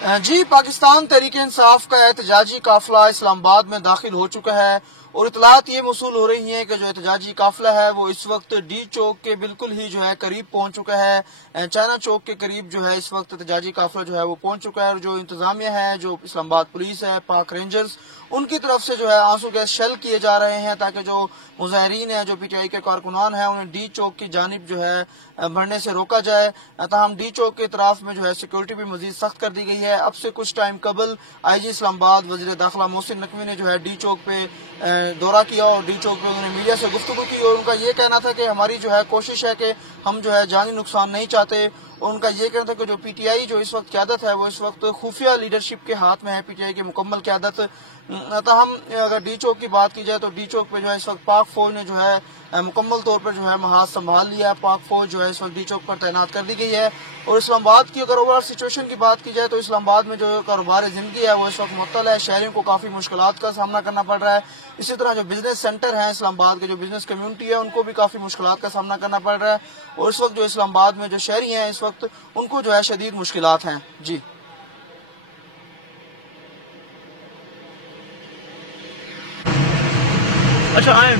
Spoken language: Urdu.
جی، پاکستان تحریک انصاف کا احتجاجی قافلہ اسلام آباد میں داخل ہو چکا ہے اور اطلاعات یہ موصول ہو رہی ہیں کہ جو احتجاجی قافلہ ہے وہ اس وقت ڈی چوک کے بالکل ہی جو ہے قریب پہنچ چکا ہے۔ چائنا چوک کے قریب جو ہے اس وقت احتجاجی قافلہ جو ہے وہ پہنچ چکا ہے، اور جو انتظامیہ ہے، جو اسلام آباد پولیس ہے، پاک رینجرز، ان کی طرف سے جو ہے آنسو گیس شیل کیے جا رہے ہیں تاکہ جو مظاہرین ہیں، جو پی ٹی آئی کے کارکنان ہیں، انہیں ڈی چوک کی جانب جو ہے بڑھنے سے روکا جائے۔ تاہم ڈی چوک کے اطراف میں جو ہے سیکورٹی بھی مزید سخت کر دی گئی ہے۔ اب سے کچھ ٹائم قبل آئی جی اسلام آباد وزیر داخلہ محسن نقوی نے جو ہے ڈی چوک پہ دورہ کیا اور ڈی چوک پہ انہوں نے میڈیا سے گفتگو کی، اور ان کا یہ کہنا تھا کہ ہماری جو ہے کوشش ہے کہ ہم جو ہے جانی نقصان نہیں چاہتے، اور ان کا یہ کہنا تھا کہ جو پی ٹی آئی جو اس وقت قیادت ہے وہ اس وقت خفیہ لیڈرشپ کے ہاتھ میں ہے، پی ٹی آئی کی مکمل قیادت۔ تاہم اگر ڈی چوک کی بات کی جائے تو ڈی چوک پہ جو ہے اس وقت پاک فوج نے جو ہے مکمل طور پر جو ہے محاذ سنبھال لیا ہے۔ پاک فوج جو ہے اس وقت ڈی چوک پر تعینات کر دی گئی ہے، اور اسلام آباد کی اگر اوور سچویشن کی بات کی جائے تو اسلام آباد میں جو کاروبار زندگی ہے وہ اس وقت معطل ہے، شہریوں کو کافی مشکلات کا سامنا کرنا پڑ رہا ہے۔ اسی طرح جو بزنس سینٹر ہیں اسلام آباد کے، جو بزنس کمیونٹی ہے، ان کو بھی کافی مشکلات کا سامنا کرنا پڑ رہا ہے، اور اس وقت جو اسلام آباد میں جو شہری ہیں اس وقت ان کو جو ہے شدید مشکلات ہیں۔ جی اچھا آئیں